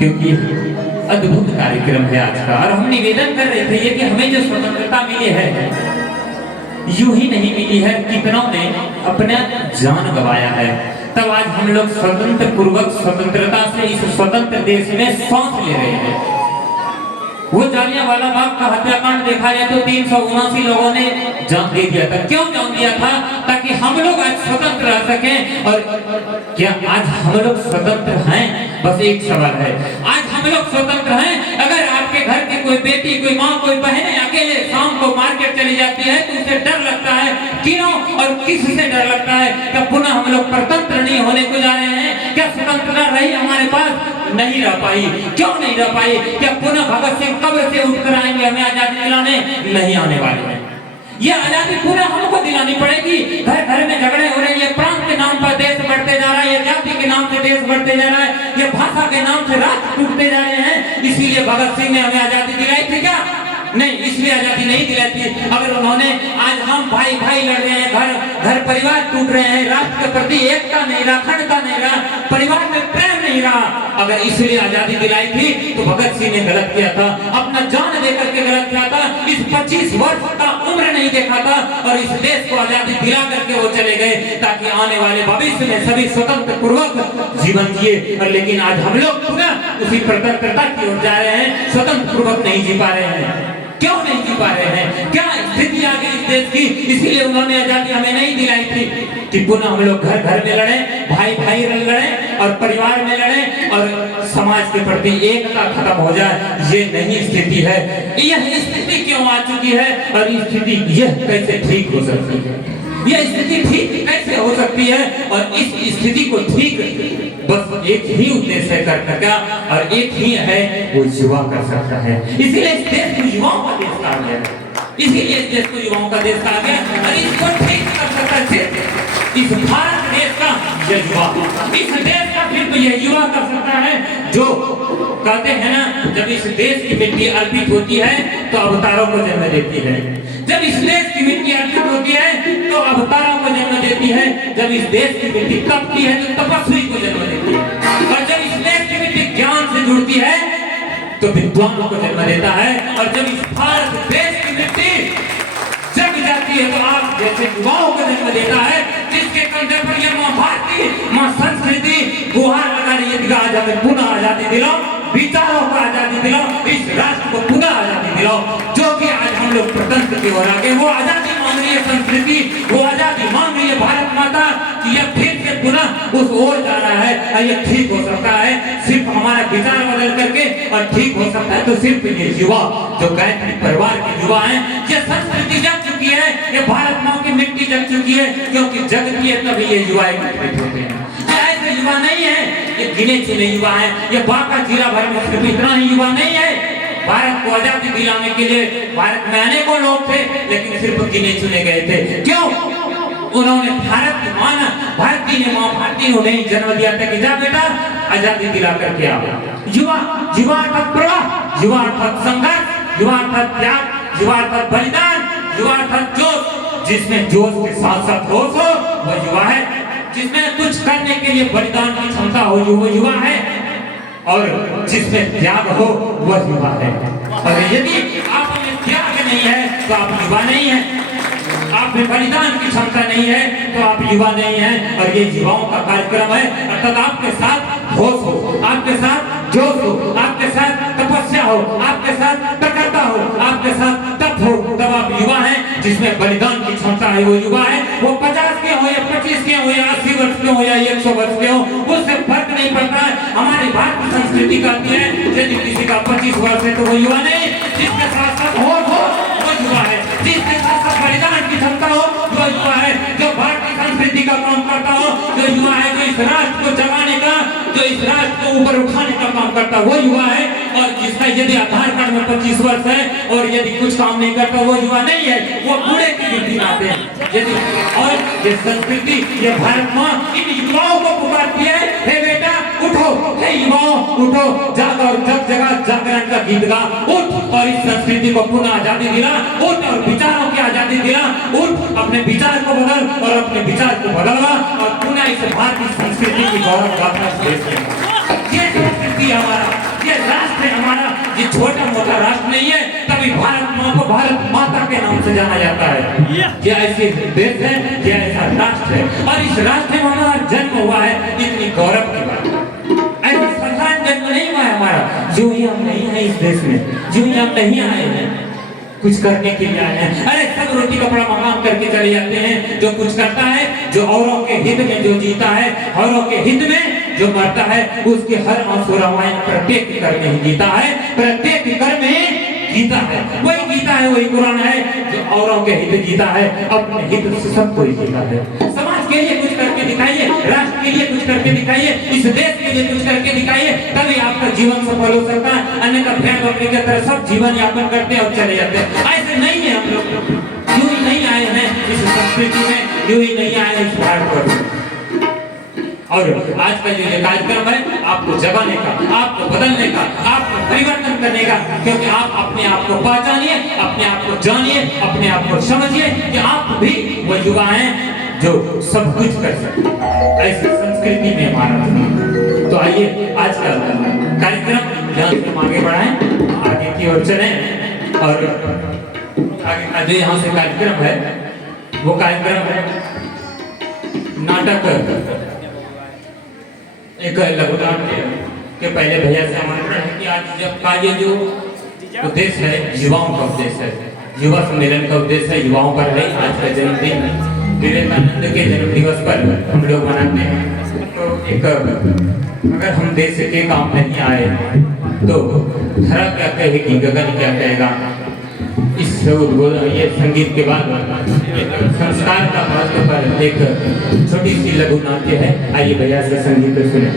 क्योंकि अद्भुत कार्यक्रम है आज का। और हम निवेदन कर रहे थे ये कि हमें जो स्वतंत्रता मिली है यूं ही नहीं मिली है, कितनों ने अपना जान गंवाया है। तब आज हम लोग स्वतंत्र पूर्वक स्वतंत्रता से इस स्वतंत्र देश में सांस ले रहे हैं। वो जालियांवाला बाग का हत्याकांड देखा जाए तो 379 लोगों ने जान दे दिया था। क्यों जान दिया था? ताकि हम लोग आज स्वतंत्र रह सकें। और क्या आज हम लोग स्वतंत्र हैं? बस एक सवाल है, आज हम लोग स्वतंत्र हैं? अगर आपके घर की कोई बेटी, कोई माँ, कोई बहन अकेले शाम को मार्केट चली जाती है तो उसे डर लगता है। क्यों और किससे डर लगता है? क्या पुनः हम लोग परतंत्र नहीं होने को जा रहे हैं? क्या स्वतंत्रता रही हमारे पास? नहीं रह पाई। क्यों नहीं रह पाई? क्या पुनः भगत सिंह कब्र से उठकर आएंगे हमें आजादी दिलाने? नहीं आने वाले हैं। ये आजादी पूरा हमको दिलानी पड़ेगी। घर घर में झगड़े हो रहे हैं, ये प्रांत के नाम पर देश बढ़ते जा रहा है, ये जाति के नाम से देश बढ़ते जा रहा है, ये भाषा के नाम से राष्ट्र टूटते जा रहे हैं। इसीलिए भगत सिंह ने हमें आजादी दिलाई थी क्या? नहीं, इसलिए आजादी नहीं दिलाई थी। अगर उन्होंने आज हम भाई भाई लड़ रहे हैं, घर घर परिवार टूट रहे हैं, राष्ट्र के प्रति एकता नहीं रहा, अखंडता नहीं रहा, परिवार में प्रेम नहीं रहा, अगर इसलिए आजादी दिलाई थी तो भगत सिंह ने गलत किया था, अपना जान देकर के गलत किया था। इस 25 वर्ष का उम्र नहीं देखा था और इस देश को आजादी दिला करके वो चले गए ताकि आने वाले भविष्य में सभी स्वतंत्र पूर्वक जीवन जिए। और लेकिन आज हम लोग पुनः उसी स्वतंत्रता की ओर जा रहे हैं, स्वतंत्र पूर्वक नहीं जी पा रहे हैं। क्यों नहीं जी पा रहे हैं? क्या स्थिति आ गई इस देश की? इसीलिए उन्होंने आजादी हमें नहीं दिलाई थी कि पुनः हम लोग घर घर में लड़े, भाई भाई लड़े और परिवार में लड़े और समाज के प्रति एकता खत्म हो जाए। ये नहीं स्थिति है। यह स्थिति क्यों आ चुकी है और ये स्थिति यह कैसे ठीक हो सकती है? यह स्थिति ठीक कैसे हो सकती है? और इस स्थिति को ठीक बस एक ही उद्देश्य है करने का और एक ही है, वो युवा कर सकता है। इसीलिए इस देश को युवाओं का देश कहा गया, इसीलिए इस देश को युवाओं का देश कहा गया। और इसको ठीक कर सकता है सिर्फ इस भारत देश का ये युवा, इस देश का सिर्फ ये युवा कर सकता है। जो कहते हैं ना, जब इस देश की मिट्टी अर्पित होती है तो अवतारों को जन्म देती है। जब इस देश की मिट्टी अर्पित होती है तो अवतारों को जन्म देती है। जब इस देश की मिट्टी तपती है तो तपस्वी को जन्म देती है। और जब इस देश की मिट्टी ज्ञान से जुड़ती है तो विद्वानों को जन्म देता है। और जब इस भारत देश की मिट्टी जग जाती है तो आप जैसे युवाओं को जन्म देता है, जिसके कंधे पर यह माँ भारती, माँ संस्कृति गुहार लगा रही है, आज हमें पुनः आजादी दिलाओ, विचारों को आजादी दिलाओ, इस राष्ट्र को पुनः आजादी दिलाओ। जो कि आज हम लोग प्रतंत्र की ओर आगे, वो आजादी मांग रही है संस्कृति, वो आजादी मांग रही है भारत माता कि यह फिर से पुनः उस ओर जा रहा है। और ये ठीक हो सकता है सिर्फ हमारा विचार बदल करके, और ठीक हो सकता है तो सिर्फ ये युवा जो गायत्री परिवार के युवा हैं। ये संस्कृति जग चुकी है, ये भारत माँ की मिट्टी जग चुकी है, क्योंकि जगती है तभी ये युवा एकत्रित होते हैं। ऐसे युवा नहीं है, ये गिने चुने युवा हैं। ये बांका जिला भर में सिर्फ इतना ही युवा नहीं है। भारत को आजादी दिलाने के लिए भारत में अनेकों लोग थे, लेकिन सिर्फ गिने चुने गए थे। क्यों? उन्होंने भारत की माना, भारती ने माँ भारती ने उन्हें जन्म दिया था कि जा बेटा आजादी दिला करके आओ। युवा, युवा अर्थात प्रवाह, युवा अर्थात संघर्ष, युवा अर्थात त्याग, युवा अर्थात बलिदान, युवा अर्थात जोश। जिसमें जोश के साथ साथ होश हो वह युवा है। जिसमें कुछ करने के लिए बलिदान की क्षमता हो वो युवा है। और जिसमें त्याग हो वह युवा है। और यदि आप में त्याग नहीं है तो आप युवा नहीं है। आप में बलिदान की क्षमता नहीं है तो आप युवा नहीं है। और ये युवाओं का कार्यक्रम है। अर्थात आपके साथ होश हो, आपके साथ जोश हो, आपके साथ तपस्या हो, आपके साथ प्रखरता हो, आपके साथ तप हो, तब आप युवा हैं। जिसमें बलिदान की क्षमता है वो युवा है। वो 50 के हो या 25 के हो या 80 वर्ष के हो या 100 वर्ष के हो, उससे फर्क नहीं पड़ता है। हमारी भारतीय संस्कृति कहती है यदि किसी का 25 वर्ष है तो वो युवा नहीं, जिसके साथ साथ होश हो वो युवा है। जिसके साथ साथ बलिदान की क्षमता हो वो युवा है। जो भारतीय संस्कृति का काम करता हो जो युवा है, जो इस राष्ट्र को जगाने का, जो इस राष्ट्र को ऊपर उठाने का काम करता वो युवा है। और जिसका यदि आधार कार्ड में 25 वर्ष है और यदि कुछ काम नहीं करता वो युवा नहीं है, वो बूढ़े की गिनती में आते हैं। यदि और ये संस्कृति, ये भारत माँ इन युवाओं को पुकारती है, हे बेटा उठो, हे युवाओं उठो, जाग और जग जगह जागरण का गीत गा, उठ और इस संस्कृति को पुनः आजादी दिला, उठ और विचारों की आजादी दिला, उठ अपने विचार को बदल और अपने विचार को बदलवा और पुनः इस भारतीय संस्कृति की गौरव गाथा देश में। ये संस्कृति हमारा राष्ट्र है हमारा, ये छोटा मोटा राष्ट्र नहीं है, तभी भारत माँ को भारत माता के नाम से जाना जाता है। ये ऐसे देश है, ये ऐसा राष्ट्र है, और इस राष्ट्र में हमारा जन्म हुआ है, इतनी गौरव की बात है। ऐसा साधारण जन्म नहीं हुआ है हमारा, जो ही हम नहीं है इस देश में, जो ही हम नहीं आए हैं कुछ करने के लिए आए हैं। अरे सब रोटी कपड़ा मकान करके चले जाते हैं। जो कुछ करता है, जो औरों के हित में जो जीता है, औरों के हित में जो मरता है, उसके हर आंसू रामायण प्रत्येक कर में ही जीता है, प्रत्येक कर में जीता है। वही जीता है, वही कुरान है जो औरों के हित जीता है, अपने हित से सब कोई जीता है। समाज के लिए कुछ करके दिखाइए, राष्ट्र के लिए कुछ करके दिखाइए, इस देश के लिए कुछ करके दिखाइए, तभी आपका जीवन सफल हो सकता है। अन्यथा भेड़ बकरी की तरह सब जीवन यापन करते हैं और चले जाते हैं। ऐसे नहीं है हम लोग, यूं ही नहीं आए हैं इस संस्कृति में, यूं ही नहीं आए इस भारतवर्ष। और आज का जो ये कार्यक्रम है, आपको जगाने का, आपको बदलने का, आपको परिवर्तन करने का, क्योंकि आप अपने आप को पहचानिए, अपने आप को जानिए, अपने आप को समझिए कि आप भी वो युवा हैं जो सब कुछ कर सकते। ऐसी संस्कृति में हमारा। तो आइए आज का कार्यक्रम यहाँ से हम आगे बढ़ाएं, आगे की ओर चलें, और आगे जो यहाँ से कार्यक्रम है वो कार्यक्रम है नाटक, एक लघु नाट्य के पहले भैया से आमंत्रण है कि आज जब का ये जो उद्देश्य है, युवाओं का उद्देश्य है, युवा सम्मेलन का उद्देश्य है, युवाओं पर है। आज का जन्मदिन विवेकानंद के जन्म दिवस पर हम लोग मनाते हैं। तो एक अगर हम देश के काम नहीं आए तो धरा क्या कहेगी, गगन क्या कहेगा। इस ये संगीत के बाद संस्कार का महत्व पर एक छोटी सी लघु नाट्य है। आइए भैया से संगीत सुने।